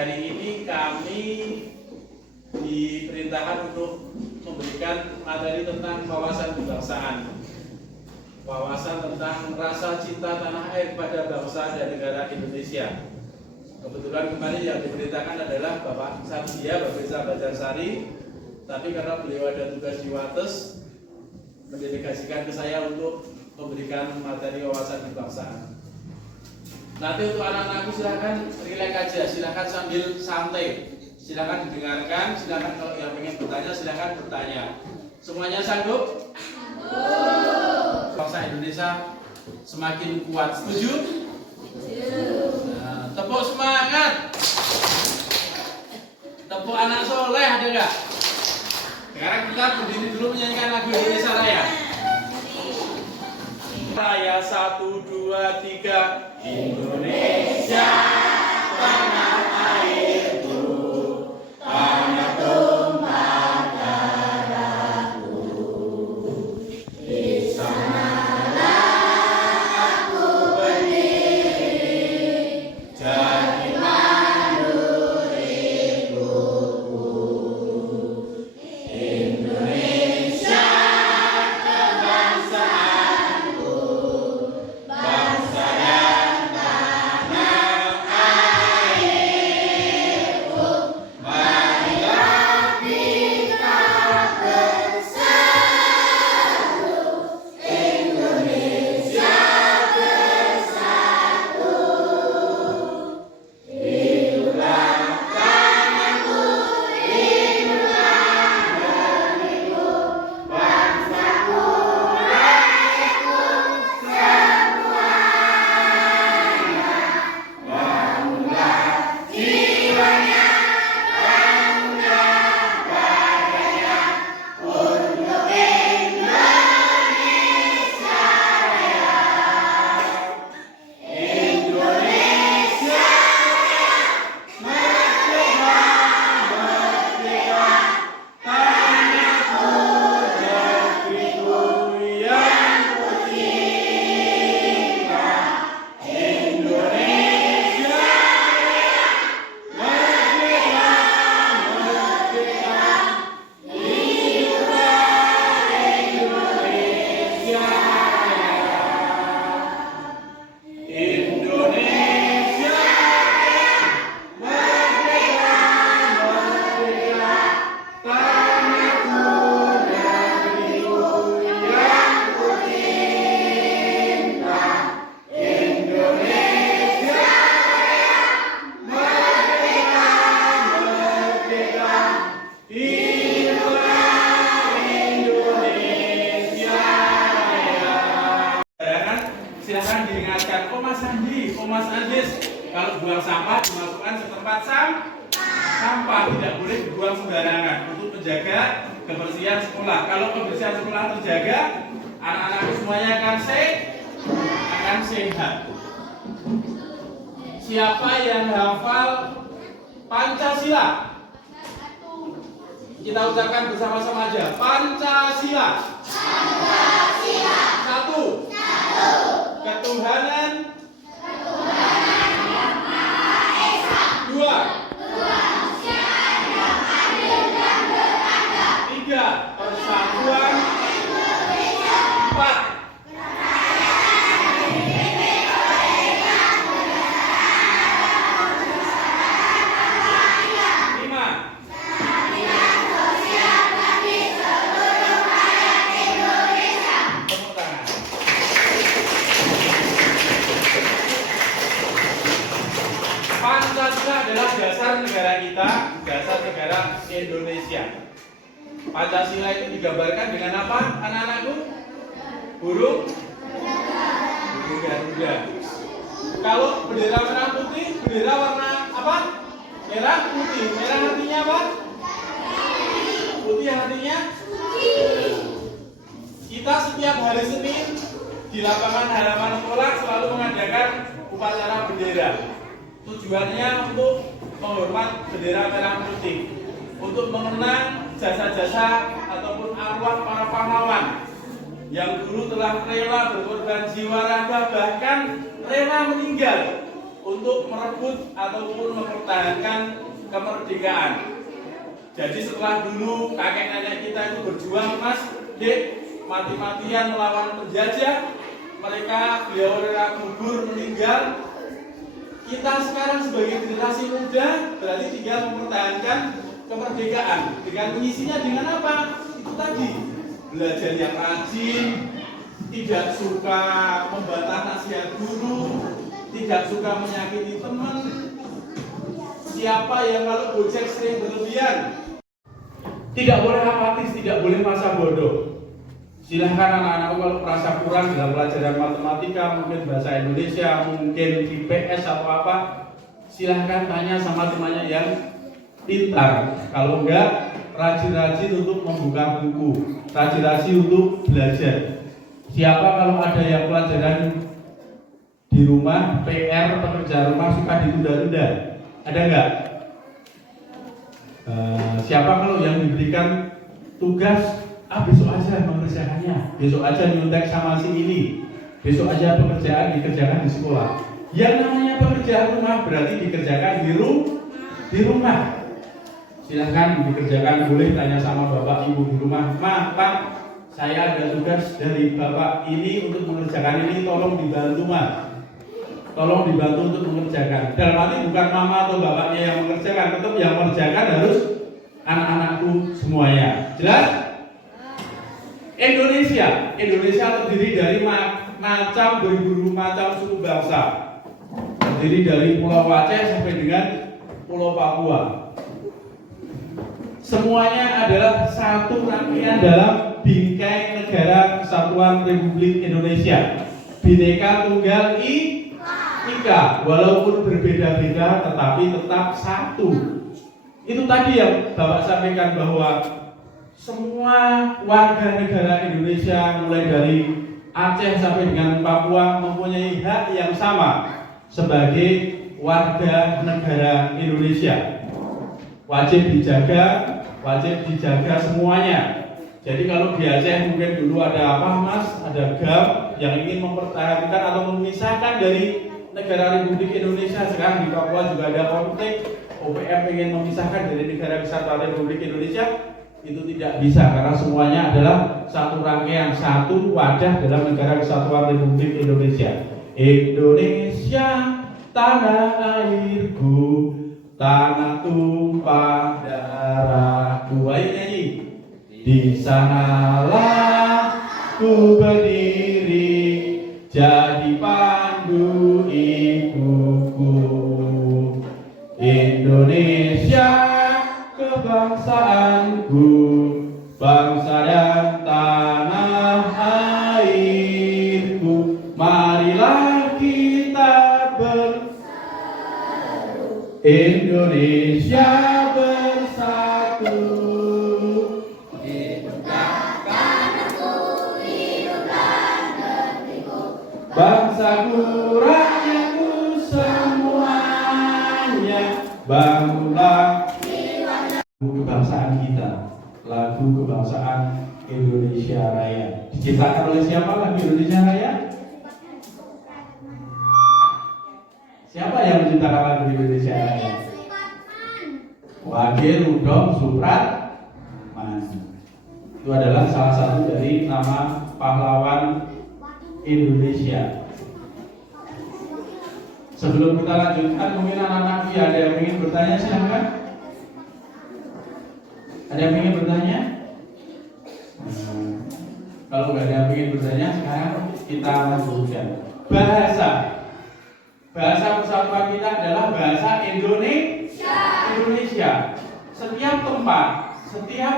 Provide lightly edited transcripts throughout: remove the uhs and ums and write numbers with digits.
hari ini kami diperintahkan untuk memberikan materi tentang wawasan kebangsaan, wawasan tentang rasa cinta tanah air pada bangsa dan negara Indonesia. Kebetulan kemarin yang diperintahkan adalah Bapak Sabdia, Bapak Desa Banjarsari, tapi karena beliau ada tugas di Wates, mendelegasikan ke saya untuk memberikan materi wawasan kebangsaan. Nanti untuk anak-anakku silakan rileks aja, silakan sambil santai. Silakan didengarkan, silakan kalau yang pengen bertanya silakan bertanya. Semuanya sanggup? Sanggup. Bangsa Indonesia semakin kuat. Setuju? Setuju. Nah, tepuk semangat. Tepuk anak soleh ada nggak? Sekarang kita berdiri dulu menyanyikan lagu Indonesia Raya. Raya 1, 2, 3. Indonesia tanah airku, tanah tumpah darahku. Di sanalah aku berdiri, jadi mandiri ibuku. Indonesia kebangsaanku, bangsa dan tanah airku. Marilah kita bersatu, Indonesia bersatu. Hiduplah tanahku, hiduplah negeriku, bangsaku, rakyatku semuanya. Bangunlah jiwanya, bangunlah badannya untuk Indonesia Raya. Indonesia merdeka, merdeka, tanahku, negeriku yang kucinta. Indonesia merdeka, merdeka, hiduplah Indonesia Raya. Indonesia merdeka, merdeka, tanahku, negeriku yang kucinta. Indonesia merdeka, merdeka, hiduplah Indonesia Raya. Silakan diingatkan, oh Mas Andi, oh Mas Andis, kalau buang sampah dimasukkan setempat sampah, tidak boleh dibuang sembarangan untuk menjaga kebersihan sekolah. Kalau kebersihan sekolah terjaga, anak-anakku semuanya akan sehat. Siapa yang hafal Pancasila? Kita ucapkan bersama-sama aja. Pancasila. Pancasila. Satu. Ketuhanan. Dua. Tiga. Persatuan. Empat. Lima. Tepuk tangan. Pancasila adalah dasar negara kita, dasar negara Indonesia. Pancasila itu digambarkan dengan apa, anak-anakku? Burung Garuda. Kalau bendera merah putih, bendera warna apa? Merah putih. Merah artinya apa? Putih artinya? Kita setiap hari Senin di lapangan halaman sekolah selalu mengadakan upacara bendera. Tujuannya untuk menghormat bendera merah putih, untuk mengenang jasa-jasa ataupun arwah para pahlawan yang dulu telah rela berkorban jiwa raga, bahkan rela meninggal untuk merebut ataupun mempertahankan kemerdekaan. Jadi setelah dulu kakek nenek kita itu berjuang, Mas, Dek, mati-matian melawan penjajah, mereka beliau rela gugur meninggal. Kita sekarang sebagai generasi muda berarti tinggal mempertahankan kemerdekaan dengan mengisinya dengan apa? Itu tadi, belajar yang rajin, tidak suka membantah nasihat guru, tidak suka menyakiti teman. Siapa yang kalau gojek sering berlebihan, tidak boleh apatis, tidak boleh masa bodoh. Silahkan anak-anak kalau merasa kurang dalam pelajaran matematika, mungkin bahasa Indonesia, mungkin IPS atau apa, silahkan tanya sama temannya yang pintar. Kalau enggak, rajin-rajin untuk membuka buku, rajin-rajin untuk belajar. Siapa kalau ada yang pelajaran di rumah, PR, pekerjaan rumah suka ditunda-tunda? Ada enggak? Siapa kalau yang diberikan tugas, besok aja mengerjakannya, besok aja nyontek sama si ini, besok aja pekerjaan dikerjakan di sekolah. Yang namanya pekerjaan rumah berarti dikerjakan di rumah. Silahkan dikerjakan, boleh tanya sama bapak ibu di rumah, Ma, Pak, saya ada tugas dari bapak ini untuk mengerjakan ini, tolong dibantu, Ma. Tolong dibantu untuk mengerjakan. Dalam arti bukan mama atau bapaknya yang mengerjakan, tetap yang mengerjakan harus anak-anakku semuanya. Jelas? Indonesia terdiri dari macam beribu macam suku bangsa. Terdiri dari Pulau Aceh sampai dengan Pulau Papua. Semuanya adalah satu rangkaian dalam bingkai negara Kesatuan Republik Indonesia. Bhinneka Tunggal Ika, walaupun berbeda-beda tetapi tetap satu. Itu tadi yang Bapak sampaikan bahwa semua warga negara Indonesia mulai dari Aceh sampai dengan Papua mempunyai hak yang sama sebagai warga negara Indonesia. Wajib dijaga semuanya. Jadi kalau di Aceh mungkin dulu ada apa, Mas? Ada GAM yang ingin mempertahankan atau memisahkan dari negara Republik Indonesia. Sekarang di Papua juga ada konflik, OPM ingin memisahkan dari negara Kesatuan Republik Indonesia. Itu tidak bisa karena semuanya adalah satu rangkaian, satu wadah dalam negara Kesatuan Republik Indonesia. Indonesia, tanah airku, tanah tumpah darahku. Ayo nyanyi. Di sanalah ku berdiri, jadi pandu ibuku. Indonesia kebangsaanku, bangsa dan tanah airku. Marilah kita bersatu, Indonesia bersatu. Hiduplah tanahku, hiduplah negeriku, bangsaku, rakyatku semuanya. Bangunlah kebangsaan kita, lagu kebangsaan Indonesia Raya. Diciptakan oleh siapa lagu Indonesia Raya? Siapa yang menciptakan lagu Indonesia Raya? Wage Rudolf Supratman. Itu adalah salah satu dari nama pahlawan Indonesia. Sebelum kita lanjutkan, mungkin anak-anak ada yang ingin bertanya, silahkan. Ada yang ingin bertanya? Kalau nggak ada yang ingin bertanya, sekarang kita lanjutkan. Bahasa persatuan kita adalah bahasa Indonesia. Setiap tempat, setiap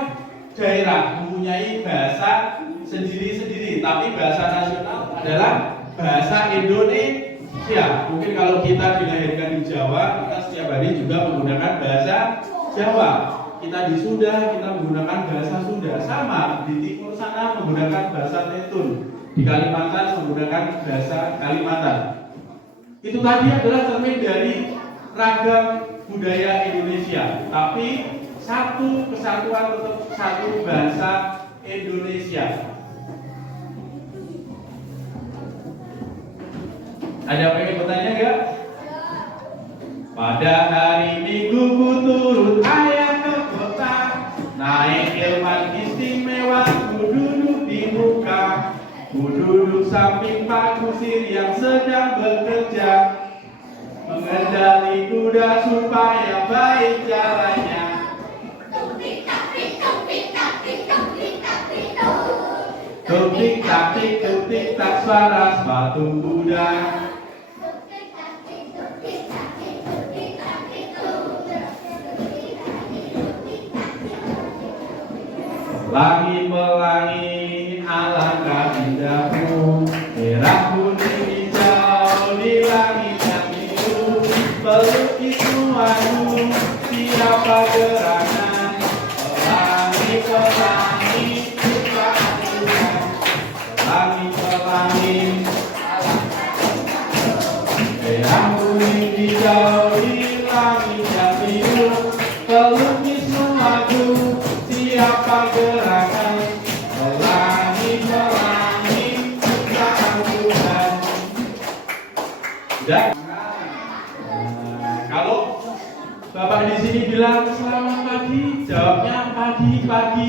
daerah mempunyai bahasa sendiri-sendiri, tapi bahasa nasional adalah bahasa Indonesia. Mungkin kalau kita dilahirkan di Jawa, kita setiap hari juga menggunakan bahasa Jawa. Kita di Sunda, kita menggunakan bahasa Sunda. Sama, di timur sana menggunakan bahasa Tetun. Di Kalimantan menggunakan bahasa Kalimantan. Itu tadi adalah cermin dari ragam budaya Indonesia. Tapi satu kesatuan tetap satu bahasa Indonesia. Ada yang pengen bertanya enggak? turut ayah ke kota, naik ilman istimewa, ku duduk di muka, ku duduk samping Pak Kusir yang sedang bekerja, mengendali kuda supaya baik caranya. Tuk tik tak suara sepatu kuda. Langit pelangi alangkah indahmu, merah kuning hijau di langit yang biru, pelukis semuamu siapa gerangan, pelangi pelangi ciptaan Tuhan, pelangi pelangi merah kuning hijau di langit yang biru, pelukis semuamu siapa gerangan, pelangi pelangi ciptaan Tuhan. Sudah? Kalau Bapak di sini bilang selamat pagi, jawabnya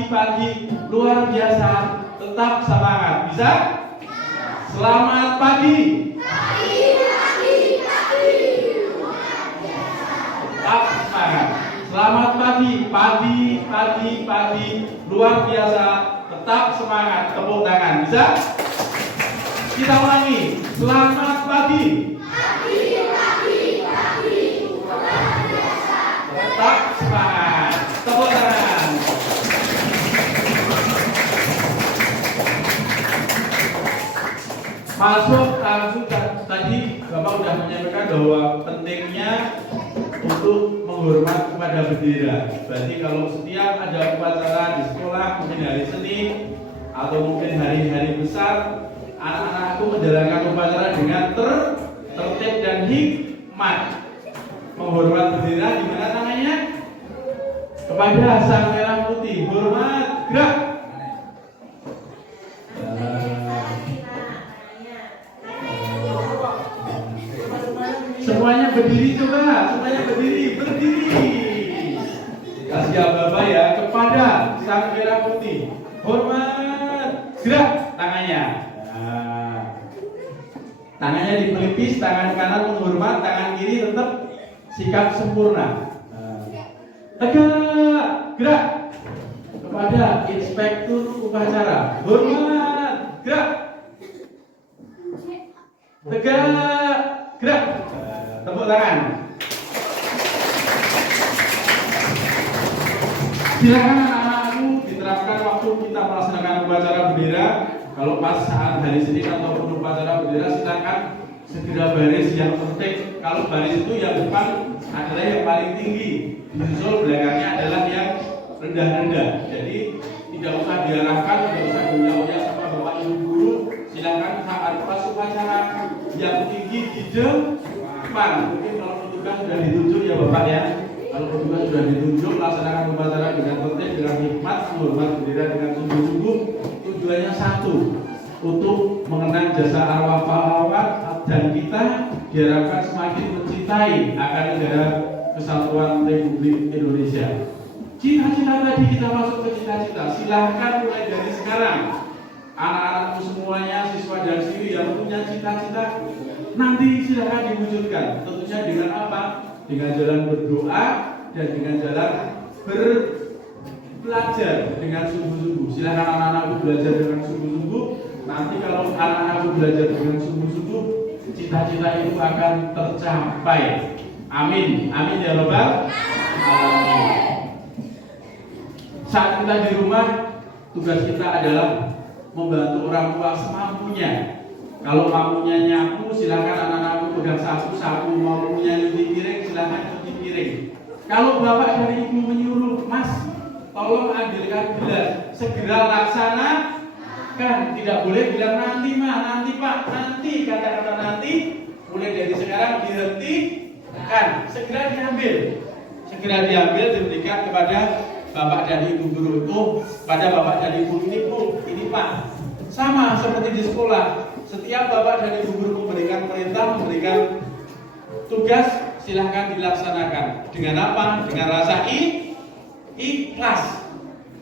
pagi, luar biasa, tetap semangat. Bisa? Selamat pagi. Tetap semangat. Selamat pagi, luar biasa, tetap semangat. Tepuk tangan, bisa? Kita ulangi. Selamat pagi. Tetap semangat. Tepuk tangan. Masuk langsung tadi Bapak sudah menyampaikan bahwa pentingnya untuk menghormat kepada bendera. Berarti kalau setiap ada upacara di sekolah, mungkin hari seni atau mungkin hari-hari besar, anak-anakku menjalankan upacara dengan tertib dan hikmat. Menghormat bendera di mana tangannya? Kepada sang merah putih. Hormat, gerak. Semuanya berdiri coba, semuanya berdiri. Kasih apa ya kepada sang merah putih. Hormat, gerak tangannya. Tangannya dipelipis, tangan kanan menghormat, tangan kiri tetap sikap sempurna. Tegak, gerak kepada inspektur upacara. Hormat, gerak. Tegak, gerak. Tepuk tangan. Silakan anak-anakku diterapkan waktu kita melaksanakan upacara bendera. Kalau pas saat hari seni ataupun upacara bendera, silakan segera baris yang tertib. Kalau baris itu yang depan adalah yang paling tinggi, disusul belakangnya adalah yang rendah-rendah. Jadi tidak usah diarahkan, tidak usah goyah-goyah sama bapak ibu guru. Silakan saat pas upacara yang tinggi di depan. Mungkin kalau petugas sudah ditunjuk ya bapak ya. Kalau petugas sudah ditunjuk, laksanakan upacara dengan tertib, dengan hikmat, menghormat bendera dengan sungguh-sungguh. Tujuannya satu, untuk mengenang jasa arwah pahlawan dan kita diharapkan semakin mencintai akan negara kesatuan Republik Indonesia. Cita-cita tadi kita masuk ke cita-cita. Silahkan mulai dari sekarang. Anak-anakku semuanya, siswa dan siswi yang punya cita-cita, nanti silahkan diwujudkan. Tentunya dengan apa? Dengan jalan berdoa dan dengan jalan belajar dengan sungguh-sungguh. Silahkan anak-anakku belajar dengan sungguh-sungguh. Nanti kalau anak-anakku belajar dengan sungguh-sungguh, cita-cita itu akan tercapai. Amin, amin ya Rabbal alamin. Saat kita di rumah, tugas kita adalah membantu orang tua semampunya. Kalau mampunya nyapu, silakan anak-anakku pegang sapu, mampunya nyuci piring, silakan cuci piring. Kalau bapak dan ibu menyuruh, Mas, tolong ambilkan gelas, segera laksanakan. Tidak boleh bilang nanti mah, nanti pak, nanti. Kata-kata nanti mulai dari sekarang dihentikan, segera diambil, diberikan kepada bapak dan ibu guru itu, pada bapak dan ibu ini pak. Sama seperti di sekolah, setiap bapak dan ibu guru memberikan perintah, memberikan tugas, silahkan dilaksanakan. Dengan apa? Dengan rasa ikhlas.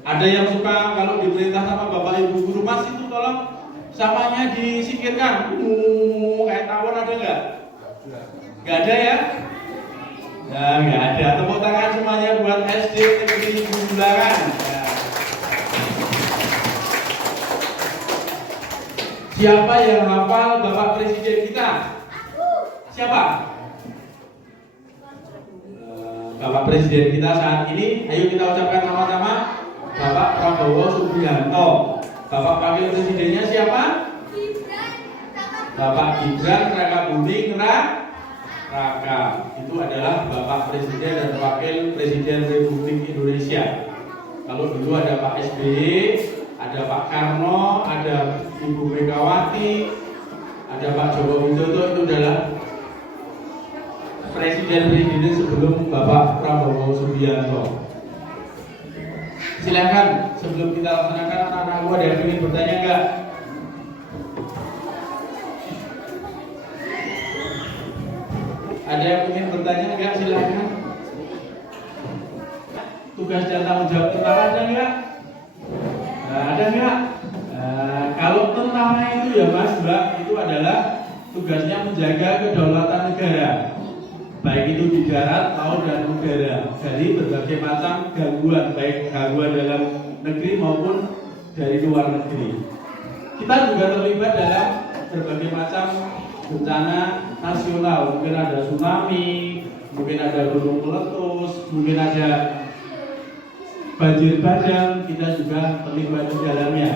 Ada yang suka kalau diperintah sama bapak ibu guru, mas itu tolong sampahnya disingkirkan. Kayak tawon ada nggak? Nggak ada ya? Nah, nggak ada. Tepuk tangan semuanya buat SD Negeri Bularan. Siapa yang hafal Bapak Presiden kita? Siapa? Bapak Presiden kita saat ini, ayo kita ucapkan sama-sama. Bapak Prabowo Subianto. Bapak Wakil Presidennya siapa? Bapak Gibran Rakabuming Raka. Itu adalah Bapak Presiden dan Wakil Presiden Republik Indonesia. Kalau dulu ada Pak SBY, ada Pak Karno, ada Ibu Megawati, ada Pak Joko Widodo, itu adalah presiden-presiden sebelum Bapak Prabowo Subianto. Silakan sebelum kita laksanakan, anak-anakku ada yang ingin bertanya enggak? Ada yang ingin bertanya enggak? Silakan. Tugas dan tanggung jawab pertama ada enggak? Ada enggak? Kalau tentara itu ya Mas, Mbak, itu adalah tugasnya menjaga kedaulatan negara, baik itu di darat, laut dan udara, dari berbagai macam gangguan, baik gangguan dalam negeri maupun dari luar negeri. Kita juga terlibat dalam berbagai macam bencana nasional, mungkin ada tsunami, mungkin ada gunung meletus, mungkin ada banjir bandang, kita juga terlibat di dalamnya.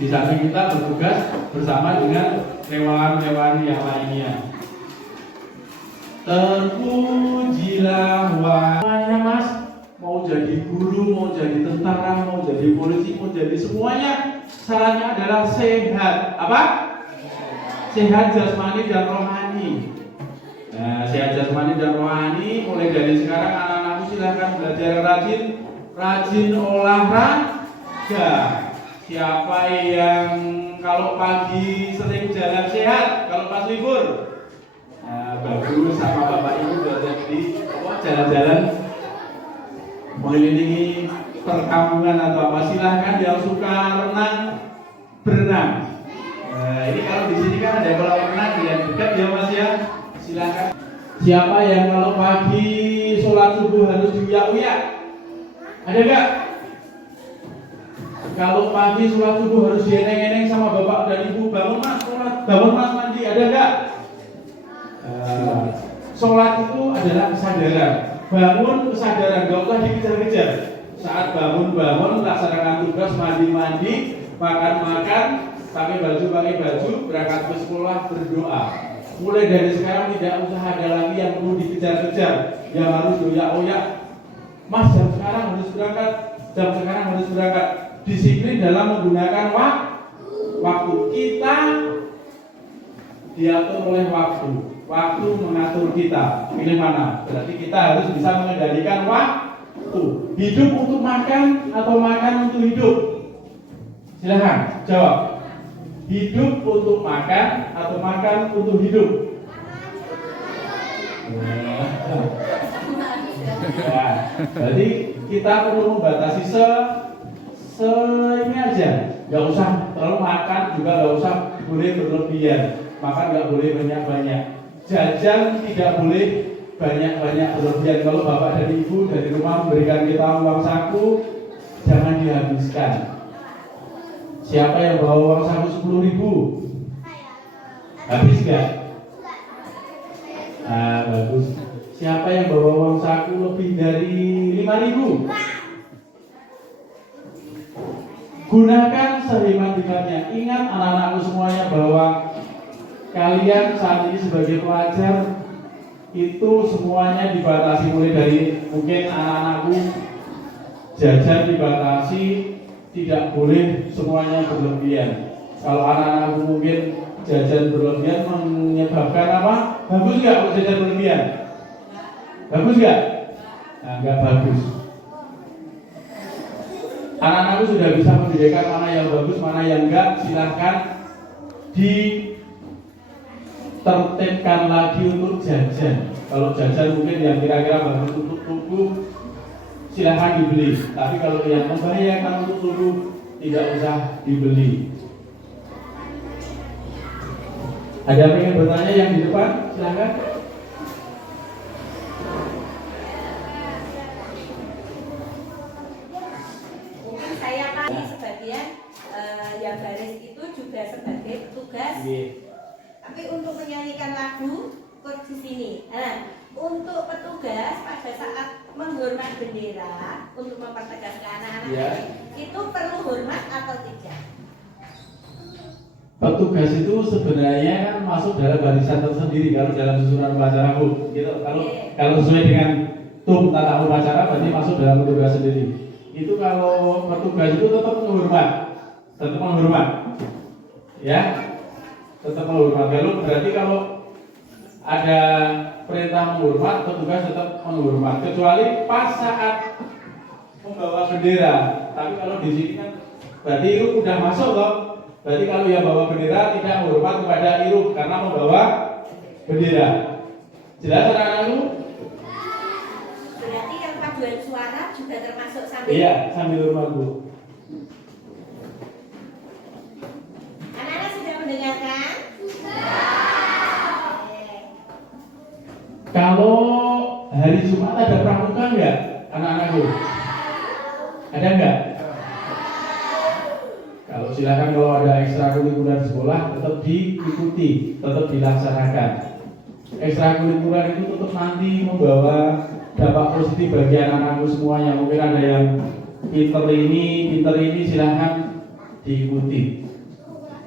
Di samping kita bertugas bersama dengan relawan-relawan yang lainnya. Terpujilah semuanya Mas, mau jadi guru, mau jadi tentara, mau jadi polisi, mau jadi semuanya, syaratnya adalah sehat. Apa? Sehat jasmani dan rohani. Nah, sehat jasmani dan rohani, mulai dari sekarang anak-anakku silahkan belajar rajin olahraga. Siapa yang kalau pagi sering jalan sehat, kalau pas libur? Nah, bagus, sama bapak ibu belajar di jalan-jalan mengelilingi perkampungan atau apa. Silahkan yang suka renang, berenang. Nah, ini kalau di sini kan ada kolam renang yang dekat ya Mas ya. Silahkan. Siapa yang kalau pagi sholat subuh harus diuyak-uyak? Ada nggak? Kalau pagi sholat subuh harus dieneng-eneng sama bapak dan ibu, bangun Mas sholat, bangun Mas mandi, ada nggak? Sholat itu adalah kesadaran. Bangun kesadaran, gak usah dikejar-kejar. Saat bangun, laksanakan tugas, mandi, makan, pakai baju, berangkat ke sekolah, berdoa. Mulai dari sekarang tidak usah ada lagi yang perlu dikejar-kejar, yang harus doyak-oyak. Mas jam sekarang harus berangkat. Disiplin dalam menggunakan waktu. Kita diatur oleh waktu mengatur kita. Pilih mana? Berarti kita harus bisa mengendalikan waktu. Hidup untuk makan atau makan untuk hidup? Silahkan jawab. Hidup untuk makan atau makan untuk hidup? Nah, jadi kita perlu membatasi ini aja. Gak usah terlalu makan, juga gak usah boleh berlebihan. Makan gak boleh banyak-banyak. Jajan tidak boleh banyak-banyak berlebihan. Kalau bapak dan ibu dari rumah memberikan kita uang saku, jangan dihabiskan. Siapa yang bawa uang saku 10.000? Habis gak? Nah, bagus. Siapa yang bawa uang saku lebih dari 5.000? Gunakan sehemat-hematnya. Ingat anak-anakku semuanya bahwa kalian saat ini sebagai pelajar itu semuanya dibatasi, mulai dari mungkin anak-anakku jajan dibatasi, tidak boleh semuanya berlebihan. Kalau anak-anakku mungkin jajan berlebihan menyebabkan apa? Bagus nggak kalau jajan berlebihan? Bagus nggak? Nah, nggak bagus. Anak-anakku sudah bisa membedakan mana yang bagus, mana yang enggak. Silahkan tertibkan lagi untuk jajan. Kalau jajan mungkin yang kira-kira baru untuk tubuh silahkan dibeli. Tapi kalau yang membahayakan untuk tubuh tidak usah dibeli. Ada yang ingin bertanya yang di depan? Silahkan. Mungkin saya tadi sebagian yang baris itu juga sebagai petugas. Tapi untuk menyanyikan lagu ikut di sini. Nah, untuk petugas pada saat menghormat bendera untuk mempertegas ke anak-anak itu perlu hormat atau tidak? Petugas itu sebenarnya kan masuk dalam barisan tersendiri kalau dalam susunan upacara gitu. Kalau sesuai dengan tum tata upacara berarti masuk dalam petugas sendiri. Itu kalau petugas itu tetap menghormat, ya, tetap menghormat. Lalu berarti kalau ada perintah menghormat, petugas tetap menghormat. Kecuali pas saat membawa bendera. Tapi kalau di sini kan berarti itu udah masuk loh. Berarti kalau yang bawa bendera tidak menghormat kepada iruh karena membawa bendera. Jelas anak-anakku? Berarti yang paduan suara juga termasuk sambil. Iya, sambil hormat Bu. Anak-anak sudah mendengarkan? Kalau hari Jumat ada pramuka enggak anak-anakku? Ada enggak? Kalau silakan kalau ada ekstrakurikuler di sekolah tetap diikuti, tetap dilaksanakan. Ekstrakurikuler itu tetap nanti membawa dampak positif bagi anak-anakku semuanya. Mungkin ada yang pinter ini silahkan diikuti.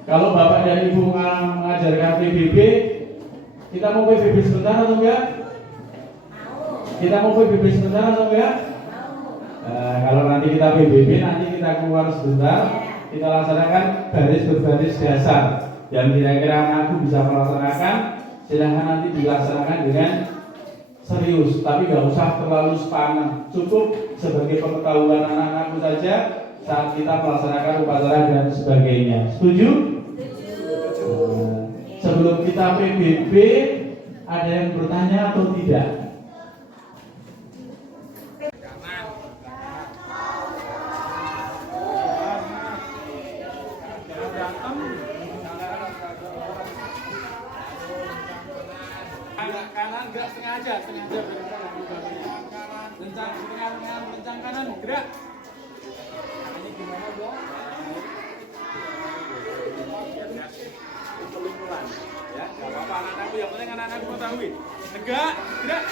Kalau Bapak dan Ibu mengajarkan PBB, kita mau PBB sebentar atau enggak? Kita mau PBB sebentar atau enggak? Kalau nanti kita PBB, nanti kita keluar sebentar. Kita laksanakan baris berbaris dasar yang kira-kira anakku bisa melaksanakan. Silahkan nanti dilaksanakan dengan serius, tapi nggak usah terlalu sepaneng. Cukup sebagai pengetahuan anak-anakku saja saat kita melaksanakan upacara dan sebagainya. Setuju? Sebelum kita PBB, ada yang bertanya atau tidak? Kanan gerak setengah aja lencang kanan gerak. Ini gimana dong? Pelan-pelan ya, nggak apa-apa anak-anakku, yang penting anak-anakku mengetahui. Tegak, gerak.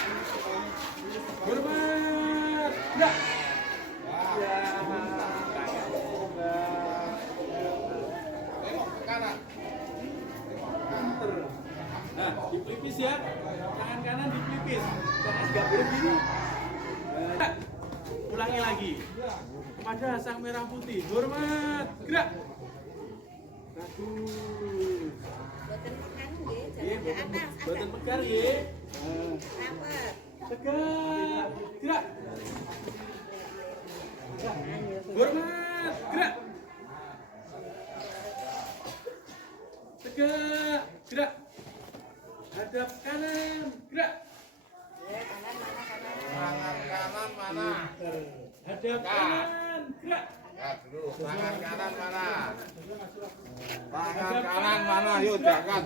Hormat, gerak. Ya, tengok ke kanan. Nah, dipelipis ya. Tangan kanan dipelipis. Jangan nggak berdiri. Ulangi lagi. Kepada sang merah putih. Hormat. Gerak. Bagus. Boten mekar nggih. Tegak. Gerak. Hormat. Gerak. Tegak. Gerak. Hadap kanan, gerak. Tangan kanan mana? Hadap kanan, gerak. Tangan kanan mana? Tangan kanan mana? Yuk jangan.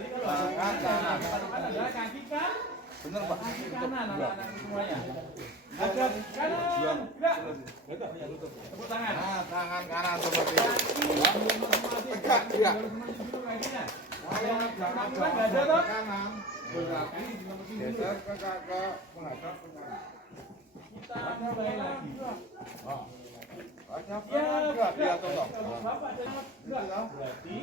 Tangan kanan. Adalah kaki kan? Bener Pak. Kaki kanan anak-anak semuanya. Hadap kanan, gerak. Tepuk tangan. Nah, tangan kanan seperti itu. Tegak, gerak. Jangan ada toh? Kanan. Berarti geser ke menghadap ke kanan. Kita mulai lagi. Hadap kanan, gerak dia tolong. Bapak jangan gerak. Berarti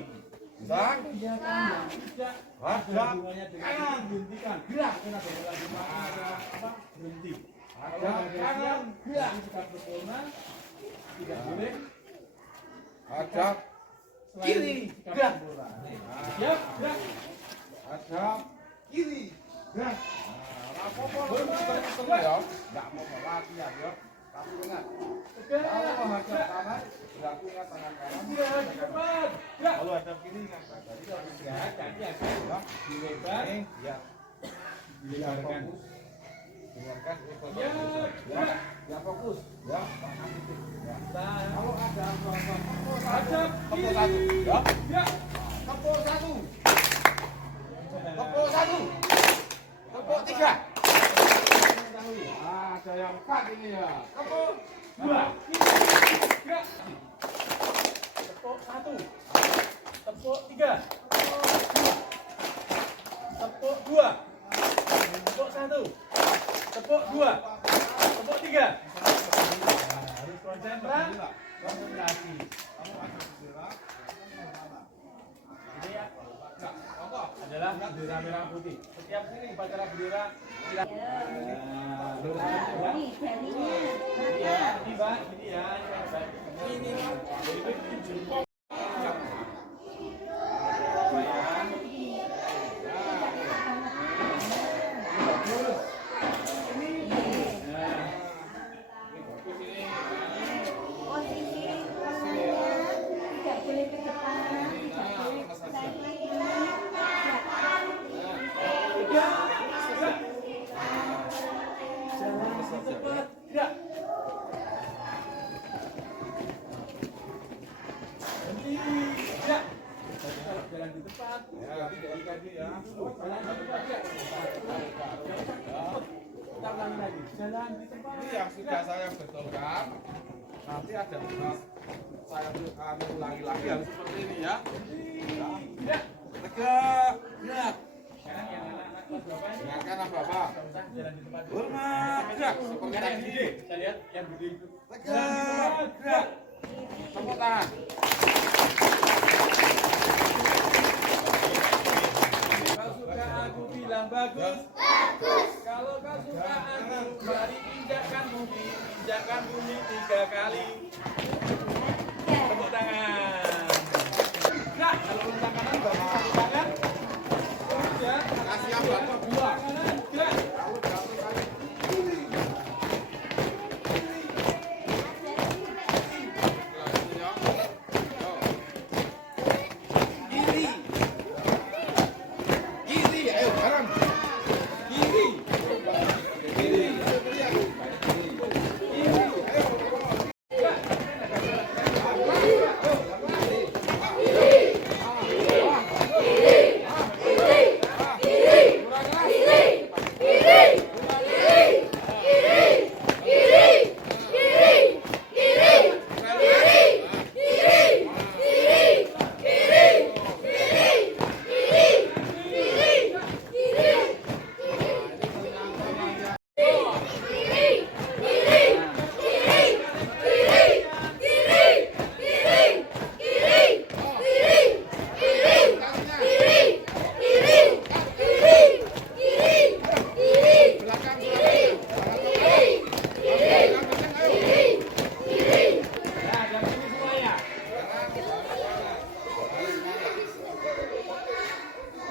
Sang. iya kanan tidak Hadap kanan dihentikan. Gerak kena lagi apa? Berhenti. Hadap kanan, Gerak kita berpona. Tidak boleh. hadap kiri, gerak. Siap, gerak. Hadap kiri, gerak. Apa-apa ya? Enggak mau latihan ya. Tapi ingat, kalau menghadap kanan, berarti ingat tangan kanan. Gerak, cepat. Kalau ada kiri ngangkat. Jadi kalau istirahat kaki agak dilebar. Ya. Dilebarkan. Dengarkan Ya, ya fokus. Ya, ya. Kalau ada apa-apa, hadap tepuk kiri. satu. Ya. Ya. Tepuk satu. Tepuk satu. Tepuk tiga. Ada yang 4 ini ya. Tepuk 2. Ya. Tepuk 1. Tepuk 3. Tepuk 2. Tepuk 1. Tepuk 2. Tepuk 3. Harus konsentrasi. Ini ya adalah bendera merah putih. Setiap upacara bendera Ini jarinya. ya, ini Mbak, ini ya, ini. Posisi tangannya tidak boleh ke depan, tidak boleh ke samping. Cepat, gerak. Berhenti, gerak. Tapi kalau jalan di tempat, Dari kaki ya. jalan di tempat, gerak. Tangan lagi, jalan di tempat. Ini yang sudah saya betulkan. Nanti ada saya ulangi lagi harus seperti ini ya. Gerak. Tegak, gerak. Sekarang yang anak-anak kelas berapa ini? Dengarkan apa-apa. Usah jalan di tempat. Hormat, gerak. Seperti Sekarang yang tadi. gede, kita lihat yang gede itu. Tegak, gerak. Tepuk tangan. Kau suka aku bilang bagus. Kalau kau suka aku, mari injakkan bumi 3 kali. Tepuk tangan. Nah, kalau untuk kanan bagi satu tangan. Kemudian Kasih yang berapa? Dua. kanan gerak. Kalau jatuh kali. Kiri. Kiri, ayo bareng. Kiri. Kiri. Belakang, Nah, jam ini semuanya.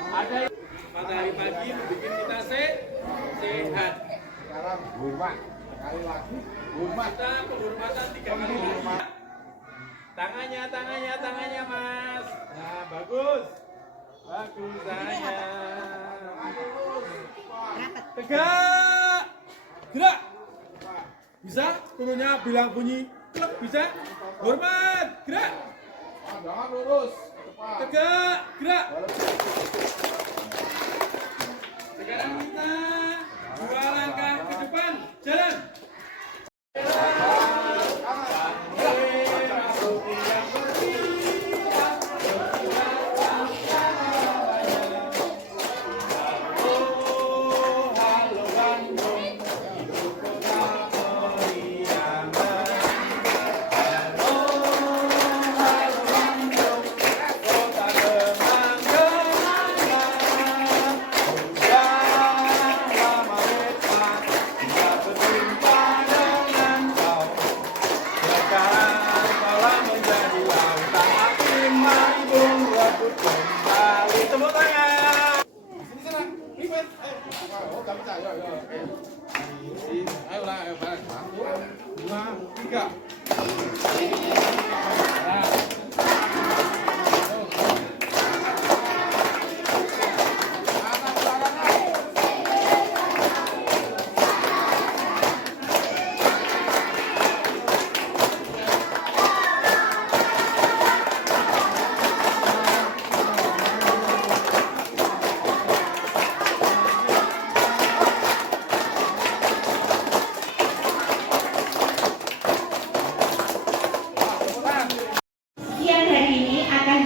Ada yang matahari pagi bikin kita sehat. sekarang hormat. Sekali lagi. Hormat. Kita penghormatan 3 kali lagi. Tangannya Mas. Nah, bagus. Bagus tangannya. Tegak. Gerak. Bisa? Turunnya bilang bunyi klep bisa? Hormat. Gerak. Jangan lurus. Cepat. Tegak. Gerak. Sekarang kita 2 langkah ke depan. Jalan. Tepuk tangan. Sini sana. Ribet. Oh, enggak bisa. Ayo, ayo. Oke. Sini. Ayo lah, ayo bareng. 1, 2, 3. Nah.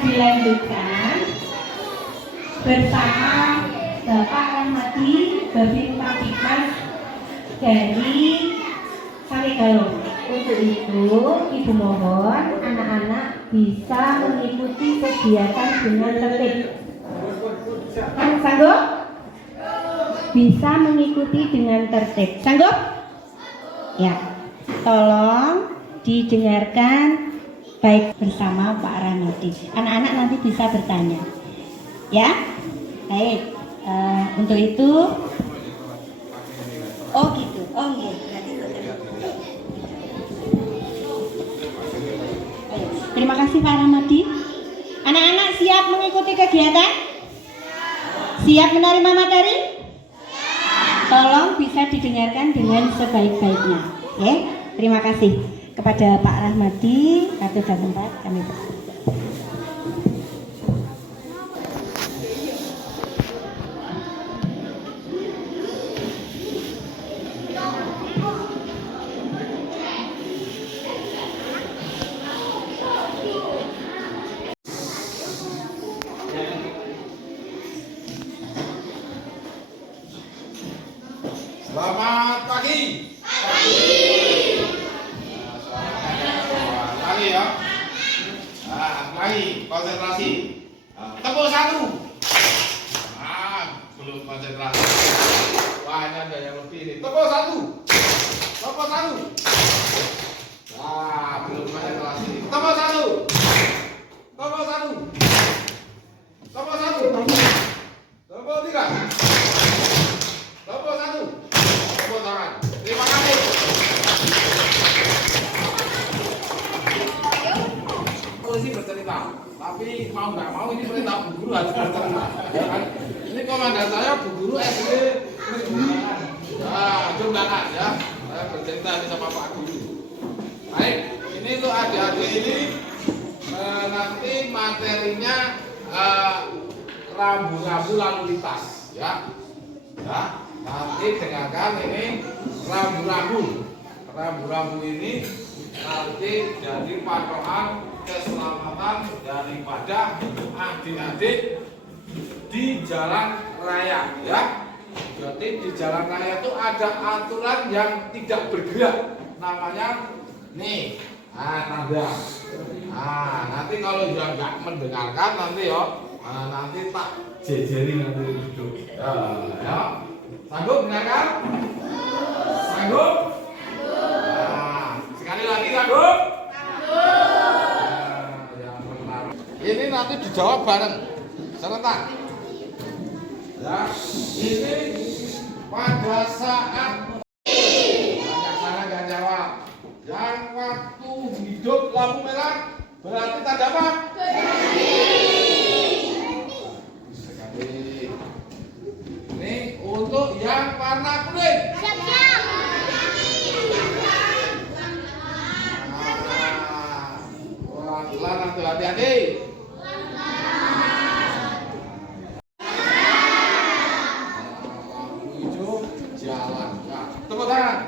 dilanjutkan bersama Bapak Rahmadi Babin Kamtibmas dari Sarigalung. Untuk itu, Ibu mohon anak-anak bisa mengikuti kegiatan dengan tertib. Sanggup? Bisa mengikuti dengan tertib. Sanggup? Ya. Tolong didengarkan baik bersama Pak Rahmadi. Anak-anak nanti bisa bertanya. Ya? Baik. Untuk itu, oh gitu. Oh iya. Terima kasih Pak Rahmadi. Anak-anak siap mengikuti kegiatan? Siap menerima materi? Tolong bisa didengarkan dengan sebaik-baiknya. Oke, terima kasih kepada Pak Rahmadi. Waktu dan tempat kami berdua. Selamat pagi. Pagi ya. Pagi konsentrasi. Tepuk satu. Belum konsentrasi. Wah, ini ada yang lebih ini. Tepuk satu. Tepuk satu. Belum konsentrasi. Tepuk satu. Tepuk satu. Tepuk satu. Tepuk tiga. Tepuk satu. Tepuk tangan. Terima kasih. Polisi bercerita, tapi mau nggak mau ini perintah Bu Guru harus bercerita. Ya kan? Ini komandan saya Bu Guru SD Jumbangan ya. Saya bercerita ini sama Pak Guru. Baik, ini untuk adik-adik ini nanti materinya rambu-rambu lalu lintas ya. Ya. Nanti dengarkan ini rambu-rambu ini nanti jadi patokan keselamatan daripada adik-adik di jalan raya ya. Jadi di jalan raya itu ada aturan yang tidak bergerak, namanya nih tanda. Nanti kalau yang nggak mendengarkan nanti nanti tak jejeri nanti duduk ya. Sanggup dengarkan? Sanggup? Sekali lagi sanggup? Ini nanti dijawab bareng serentak. Ya, ini pada saat banyak sana nggak jawab. Yang waktu hidup lampu merah berarti tanda apa? Sekali. Ini untuk yang warna kuning. Siap-siap. Pelan-pelan nanti hati-hati. Lampu hijau jalan. Tepuk tangan.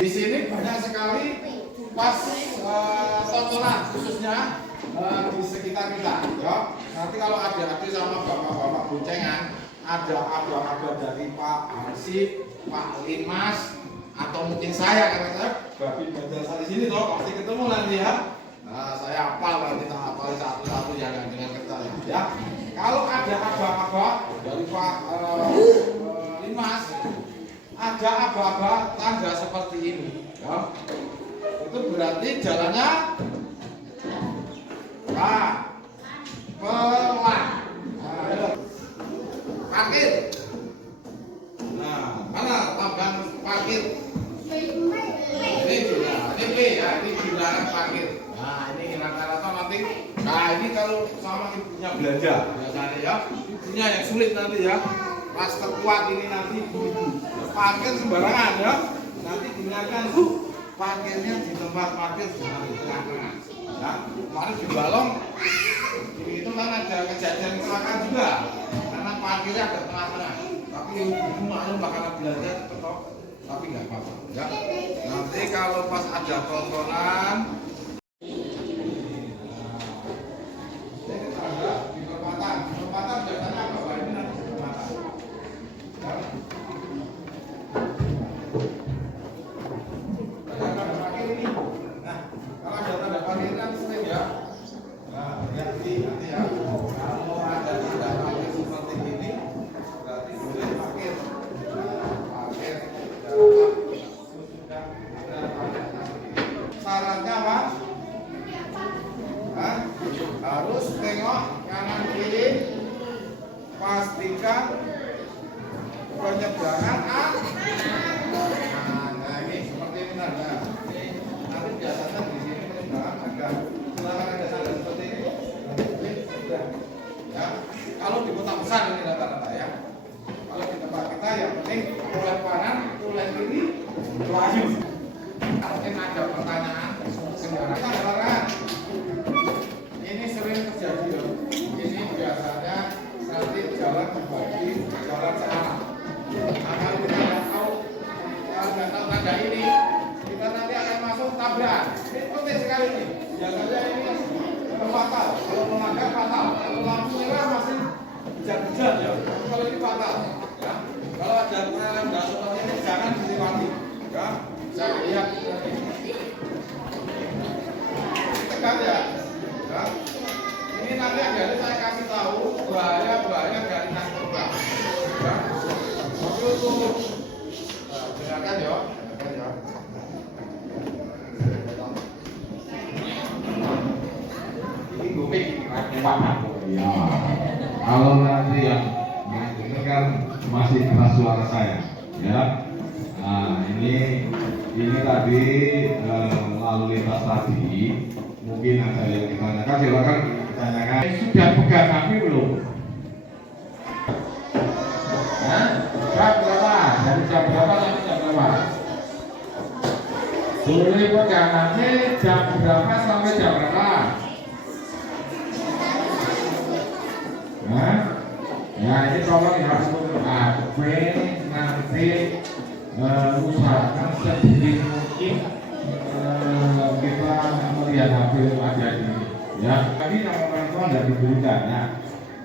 Di sini banyak sekali pas tontonan khususnya di sekitar kita ya. Nanti kalau adik-adik sama bapak-bapak boncengan ada abang-abang dari Pak Hansip, Pak Limas atau mungkin saya karena saya Babin Banjar di sini toh pasti ketemu nanti ya. Saya hafal nanti tak hafal satu-satu yang dengan ketat ya. Kalau ada abang-abang dari Pak Limas ada abang-abang tanda seperti ini ya. Itu berarti jalannya pelan. Parkir. Nah, mana tabang parkir? Ini juga, ini B ya, ini dilarang parkir. Nah, ini rata-rata nanti. Nah, ini kalau sama ibunya belanja biasanya ya, ibunya yang sulit nanti ya. Pas terkuat ini nanti ibu-ibu parkir sembarangan ya. Nanti dengarkan parkirnya di tempat parkir jangan di tengah-tengah. Ya, kemarin di Balong itu kan ada kejadian kecelakaan juga karena parkirnya agak tengah-tengah. Tapi ibu maklum karena belanja tetap, tapi nggak apa-apa. Ya. Nanti kalau pas ada tontonan Harus tengok kanan kiri, pastikan penyeberangan nah ini seperti ini tanda. Nanti biasanya di sini penyeberangan agak silakan ada tanda seperti ini. Ya, kalau di kota besar ini rata-rata ya. Kalau di tempat kita yang penting tulen kanan, tulen kiri, laju. Mungkin ada pertanyaan kendaraan kendaraan. Ini sering terjadi loh. Ini biasanya nanti jalan dibagi jalan searah. Nah, kalau kita nggak tahu tanda ini, kita nanti akan masuk tabrakan. Ini penting sekali nih. Biasanya ini fatal. Kalau melanggar fatal. Kalau lampu merah masih kejar-kejar ya. Kalau ini fatal. Ya. Kalau ada pengendara seperti ini jangan dilewati. Ya. Saya lihat tekan ya. Ya. Ini nanti agar saya kasih tahu bahaya dari narkoba. Ya. Tapi untuk dengarkan ya. Ini gumik narkoba. Ya, kalau nanti yang ini kan masih keras suara saya, ya. Nah, ini tadi lalu lintas tadi, mungkin ada yang ditanyakan, silakan ditanyakan. Sudah pegang kami belum? Hah? Jam berapa? Dari jam berapa sampai jam berapa? Boleh pegang nanti jam berapa sampai jam berapa? Nah, ya ini tolong ya nanti usahakan sedikit mungkin kita melihat hasil adik ini ya. Tadi nama orang tua tidak diberikan ya.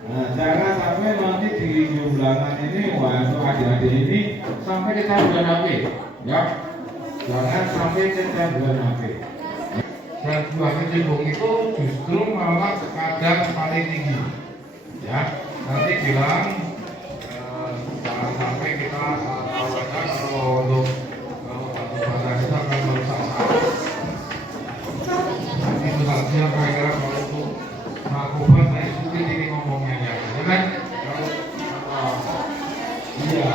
Nah, jangan sampai nanti di jumlahan ini untuk adik-adik ini sampai kita bulan HP ya. Jangan sampai kita bulan HP. Dan buah kecimpung itu justru malah kadar paling tinggi. Ya, nanti bilang jangan sampai kita tawarkan kalau untuk batu-bata kita akan merusak saraf. Nanti itu saja kira-kira kalau untuk narkoba saya sulit ini ngomongnya ya, kan? Iya,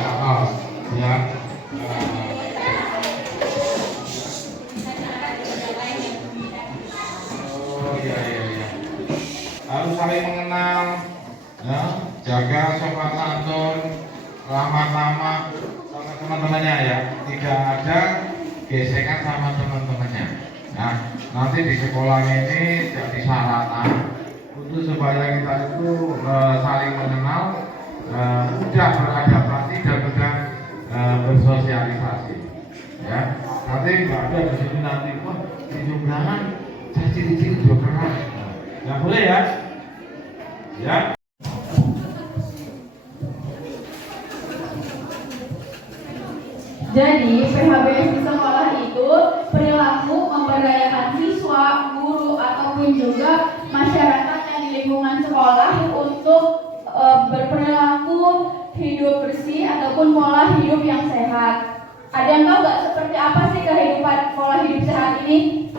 ya. Oh iya. Harus saling mengenal. Ya, jaga sopan santun, ramah-ramah sama teman-temannya ya. Tidak ada gesekan sama teman-temannya. Nah, nanti di sekolah ini jadi sarana untuk supaya kita itu saling mengenal, mudah beradaptasi dan mudah bersosialisasi. Ya, nanti nggak ada di sini nanti wah di jumlahan saya ciri-ciri juga keras. Nggak boleh ya. Ya. Jadi PHBS di sekolah itu perilaku memberdayakan siswa, guru ataupun juga masyarakat yang di lingkungan sekolah untuk berperilaku hidup bersih ataupun pola hidup yang sehat. Ada yang tahu nggak seperti apa sih kehidupan pola hidup sehat ini?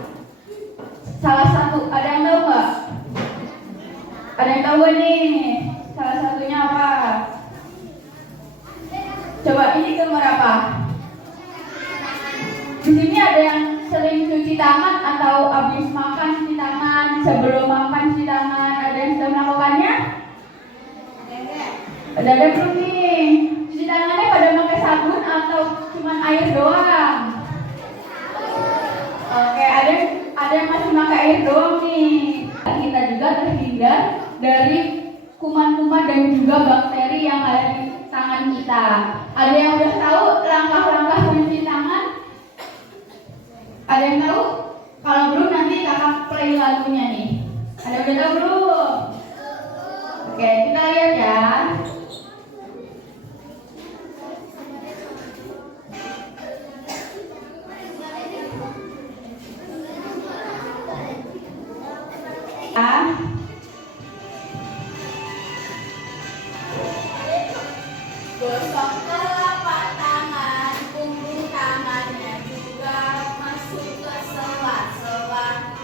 Salah satu, ada yang tahu nggak? Ada yang tahu nggak nih? Salah satunya apa? Coba ini gambar apa? Di sini ada yang sering cuci tangan atau habis makan cuci tangan, sebelum makan cuci tangan. Ada yang sudah melakukannya? Ada belum nih? Cuci tangannya pada pakai sabun atau cuma air doang? Oke, ada yang masih pakai air doang nih. Kita juga terhindar dari kuman-kuman dan juga bakteri yang ada di tangan kita. Ada yang udah tahu langkah-langkah mencuci tangan? Ada yang tahu? Kalau belum nanti kakak play lagunya nih. Ada yang udah tahu belum? Oke, kita lihat ya. Gosok telapak tangan, punggung tangannya juga masuk ke sela-sela.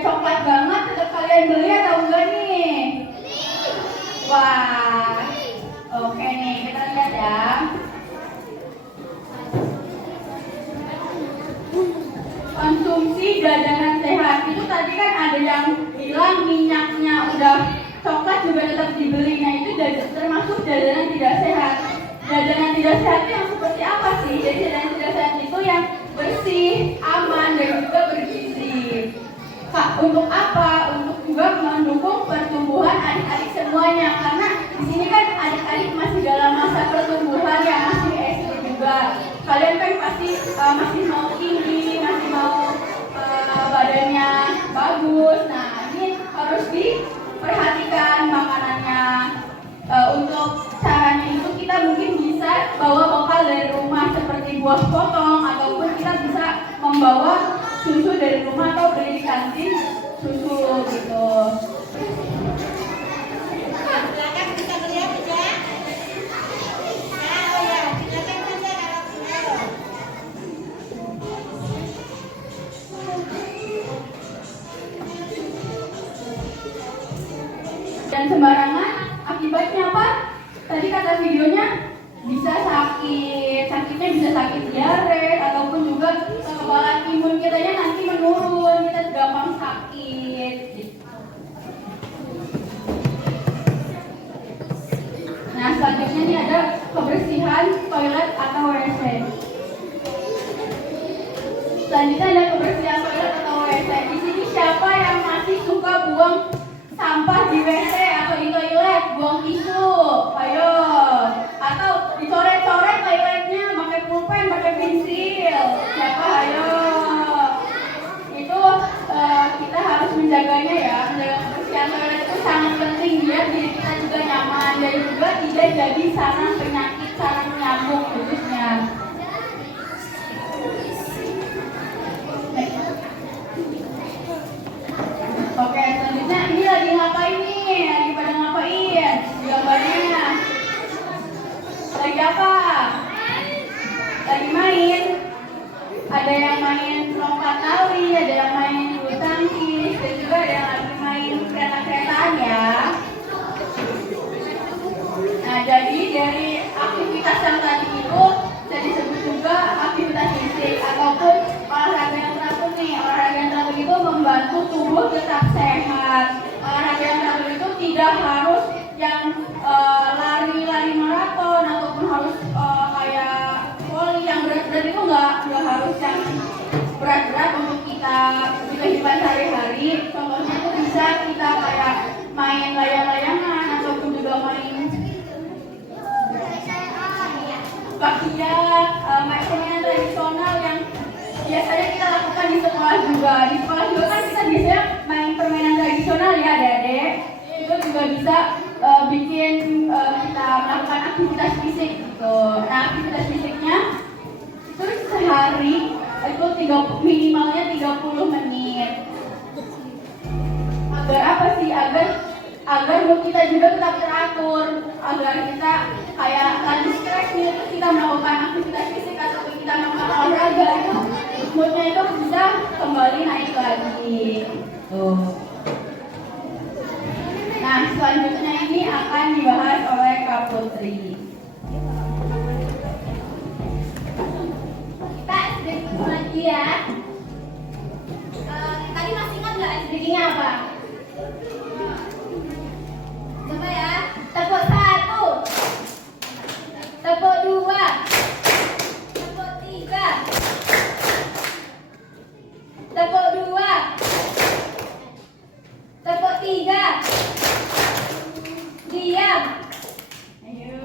kayak coklat banget, tetap kalian beli atau enggak nih? Wah, oke nih, kita lihat ya. Konsumsi jajanan sehat itu tadi kan ada yang bilang minyaknya udah coklat juga tetap dibeli. Nah itu termasuk jajanan tidak sehat. Jajanan tidak sehat itu yang seperti apa sih? Jadi jajanan tidak sehat itu yang bersih, aman, dan juga bergizi. Kak, untuk apa? Untuk juga mendukung pertumbuhan adik-adik semuanya. Karena di sini kan adik-adik masih dalam masa pertumbuhan ya, masih SD juga. Kalian kan pasti masih mau tinggi, masih mau badannya bagus. Nah ini harus diperhatikan makanannya. Untuk caranya itu kita mungkin bisa bawa bekal dari rumah seperti buah potong, ataupun kita bisa membawa susu dari rumah atau beli di kantin susu gitu. Silakan bisa melihat ya. Nah, oh ya, silakan saja kalau mau. Dan sembarangan akibatnya apa? Tadi kata videonya bisa sakitnya bisa sakit diare, ataupun juga kekebalan imun kitanya nanti menurun, kita gampang sakit. Nah selanjutnya ini ada kebersihan toilet atau WC. Selanjutnya ada kebersihan toilet atau WC. Di sini siapa yang masih suka buang sampah di WC atau di toilet, buang tisu? Ayo. Atau dicoret-coret toiletnya pakai pulpen, pakai pensil. Siapa? Ayo. Itu kita harus menjaganya ya. Menjaga kebersihan toilet itu sangat penting biar diri kita juga nyaman dan juga tidak jadi sarang penyakit, sarang nyamuk khususnya. Oke, selanjutnya ini lagi ngapain nih? Lagi pada ngapain? Gambarnya lagi apa? Lagi main. Ada yang main lompat tali, ada yang main bulu tangkis, dan juga ada yang lagi main kereta-keretaan ya. Nah, jadi dari aktivitas yang tadi itu bisa disebut juga aktivitas fisik ataupun olahraga yang teratur nih. Olahraga yang teratur itu membantu tubuh tetap sehat. Olahraga yang teratur itu tidak harus yang lari-lari maraton ataupun harus kayak voli yang berat-berat itu nggak harus yang berat-berat untuk kita di kehidupan sehari-hari. Contohnya itu bisa kita kayak main layang-layangan ataupun juga main bakiak, permainan tradisional yang biasanya kita lakukan di sekolah juga. Di sekolah juga kan kita biasanya main permainan tradisional ya adik-adik. Itu juga bisa bikin kita melakukan aktivitas fisik gitu. Nah aktivitas fisiknya itu sehari itu minimalnya 30 menit. Agar apa sih? Agar mood kita juga tetap teratur, agar kita kayak lagi stres nih, terus kita melakukan aktivitas fisik atau kita melakukan olahraga itu moodnya itu bisa kembali naik lagi. Tuh. Nah selanjutnya ini akan dibahas oleh Kak Putri. Kita sedikit lagi ya. Tadi masih ingat nggak sedikitnya apa? Coba ya. Tepuk 1, tepuk 2, tepuk 3, tepuk 2, tepuk 3. Diam. Ayo,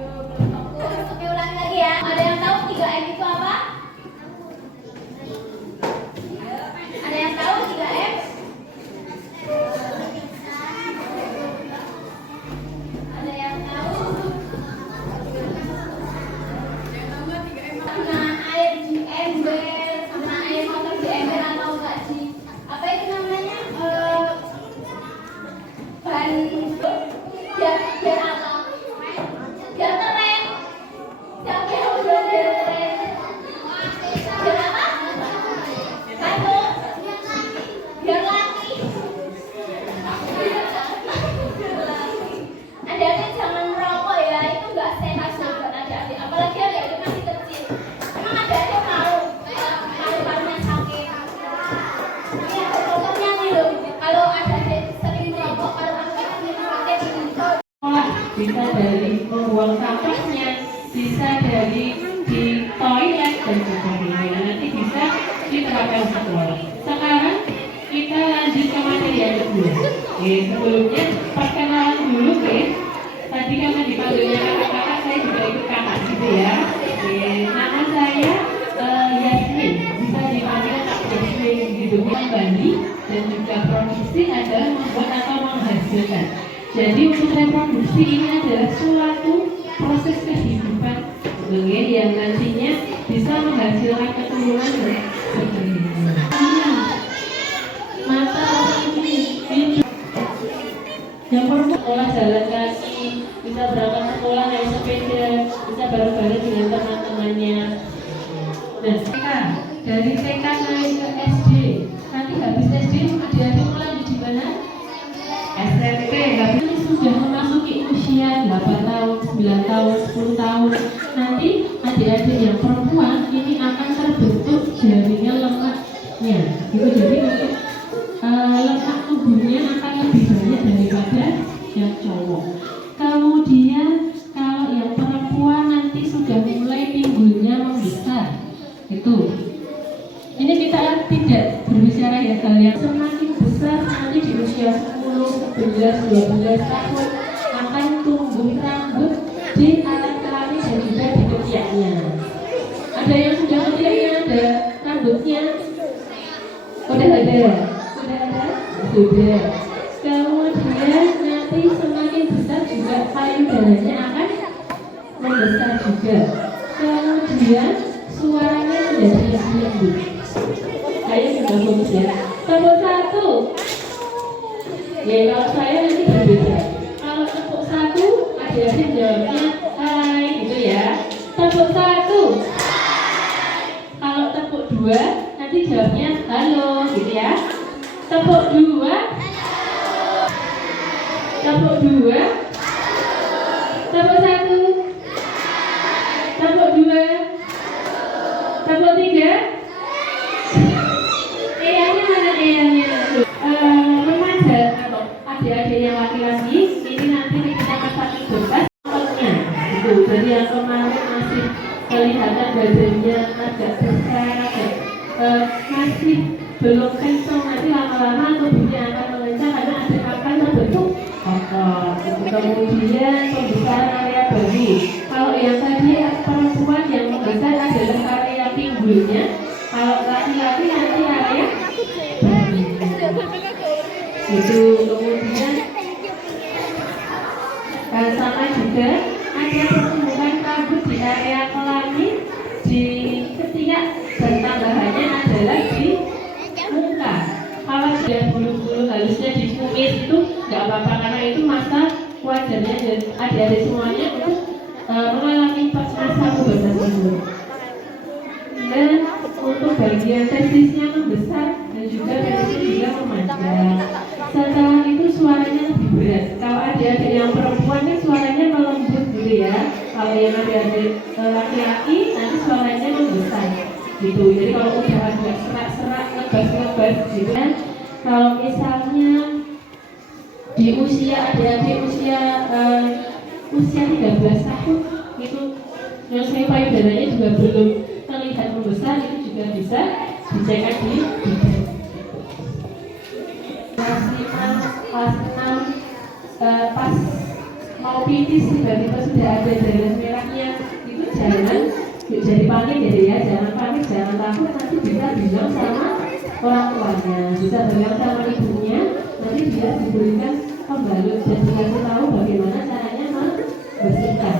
oke ulangi lagi ya. Ada yang tahu 3M itu apa? Ada yang tahu 3M? Ada yang tahu? akan sekolah. Sekarang kita lanjut ke materi yang kedua. Sebelumnya perkenalan dulu, tadi karena dipanggilnya kakak-kakak, saya juga ikut kakak gitu ya. Nama saya Yasmin, bisa dipanggil Kak Yasmin gitu. Bali dan juga produksi adalah membuat atau menghasilkan. Jadi untuk reproduksi ini adalah suatu proses kehidupan yang nantinya bisa menghasilkan keturunan seperti ini. Mata ini yang perlu sekolah jalan kaki, bisa berangkat sekolah naik sepeda, bisa bareng-bareng dengan teman-temannya. Dan dari TK naik ke SD, nanti habis SD adik-adik mulai di mana? SMP. Habis sudah memasuki usia 8 tahun, 9 tahun, 10 tahun. Nanti adik-adik yang perempuan ini akan terbentuk jaringan lemaknya. Gitu. Jadi untuk lemak tubuhnya akan lebih banyak daripada yang cowok. Kemudian kalau yang perempuan nanti sudah mulai pinggulnya membesar. Itu. Ini kita tidak berbicara ya kalian. Semakin besar nanti di usia 10, 11, 12 tahun akan tumbuh rambut di alat kelamin dan juga di ketiaknya. Ada yang sudah ketiaknya ada rambutnya? Sudah ada? Sudah. Kemudian nanti semakin besar juga payudaranya akan membesar juga. Kemudian suaranya menjadi lebih lembut. Ayo kita fokus ya. Tepuk satu. Ya kalau saya nanti berbeda. Kalau tepuk satu, adik-adik jawabnya hai gitu ya. Tepuk satu. Kalau tepuk dua, nanti jawabnya halo gitu ya. Tepuk dua. Tepuk dua. Tepuk satu. Tepuk dua. Tepuk tiga. Eyangnya mana eyangnya? Remaja atau adik-adik yang laki-laki ini nanti kita kasih bekas ototnya. Itu jadi yang kemarin masih kelihatan badannya agak besar, masih belum kencang, nanti lama-lama tubuhnya akan mengencang karena akan terbentuk otot. Kemudian pembesaran area bahu. Kalau yang tadi perempuan yang membesar adalah area pinggulnya. Kalau laki-laki nanti area itu. Kemudian sama juga ada pertumbuhan rambut di area kelamin, di ketiak, dan tambahannya adalah di muka. Kalau sudah bulu-bulu halusnya di kumis itu nggak apa-apa karena itu masa wajarnya dan adik-adik semuanya untuk mengalami masa pubertas itu. Dan untuk bagian testisnya membesar dan juga testisnya juga memanjang. Setelah itu suaranya lebih berat. Kalau adik-adik yang perempuan kan suaranya melembut gitu ya. Kalau yang adik-adik laki-laki nanti suaranya membesar gitu. Jadi kalau udah agak serak-serak, ngebas-ngebas gitu kan. Kalau misalnya di usia adik-adik usia 13 tahun itu nyelesai payudaranya juga belum terlihat membesar, itu juga bisa dicek di bidan. Kelas 6 pas mau pipis tiba-tiba sudah ada darah merahnya, itu jangan jadi panik ya, jangan panik, jangan takut, nanti bisa bilang sama orang tuanya, bisa bilang sama ibunya, nanti dia diberikan pembalut dan dikasih tahu bagaimana caranya membersihkan.